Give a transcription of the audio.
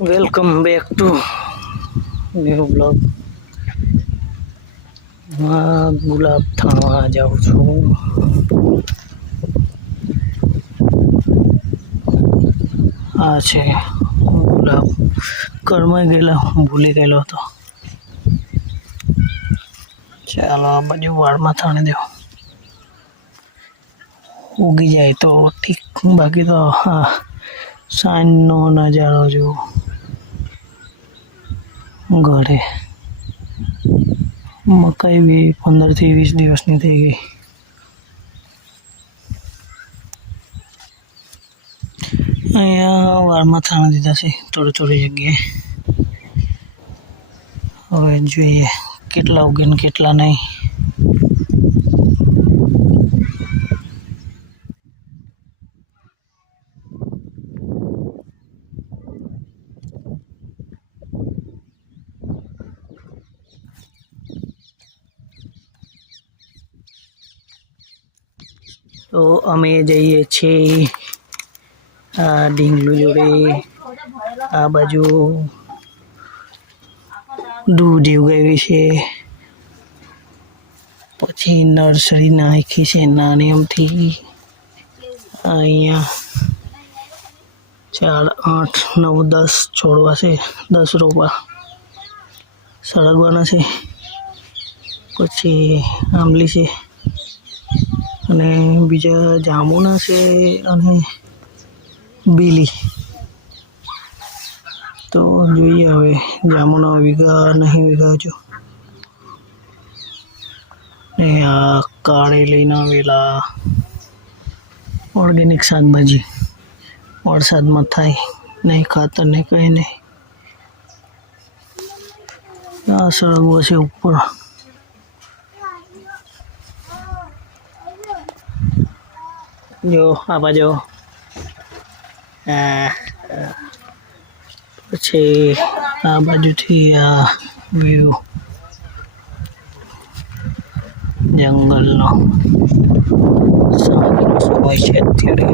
Welcome back to new blog. ગુલાબ થાણવા જાઉં છું. આ છે ગુલાબ. ઘરમાં ગયેલા ભૂલી ગયેલો હતો. ચાલો આ બાજુ વાળમાં થાણી દો. ઉગી જાય તો ઠીક, બાકી તો હા સાંજનો નજારો જો ઘરે. મકાઈ બી 15 થી 20 દિવસની થઈ ગઈ. અહીંયા વાળમાં થાણા દીધા છે થોડી જગ્યાએ. હવે જોઈએ કેટલા ઉગે ને કેટલા નહીં. તો અમે જઈએ છીએ આ ઢીંગલું જોડે. આ બાજુ દૂધ ઉગાવી છે, પછી નર્સરી નાખી છે નાની અમથી. અહીંયા 4, 8, 9, 10 છોડવા છે, 10 રોપા સળગવાના છે. પછી આંબલી છે અને બીજા જાંબુના છે અને બીલી. તો જોઈએ હવે જાંબુના વીઘા નહીં વીઘા જો. ને આ કાળી લઈને આવેલા ઓર્ગેનિક શાકભાજી વરસાદમાં થાય નહીં, ખાતર નહીં, કંઈ નહીં. આ સળગવો છે ઉપર. જો આ બાજુ પછી આ બાજુથી આ વ્યૂ જંગલનો સાંજનો સમય છે અત્યારે.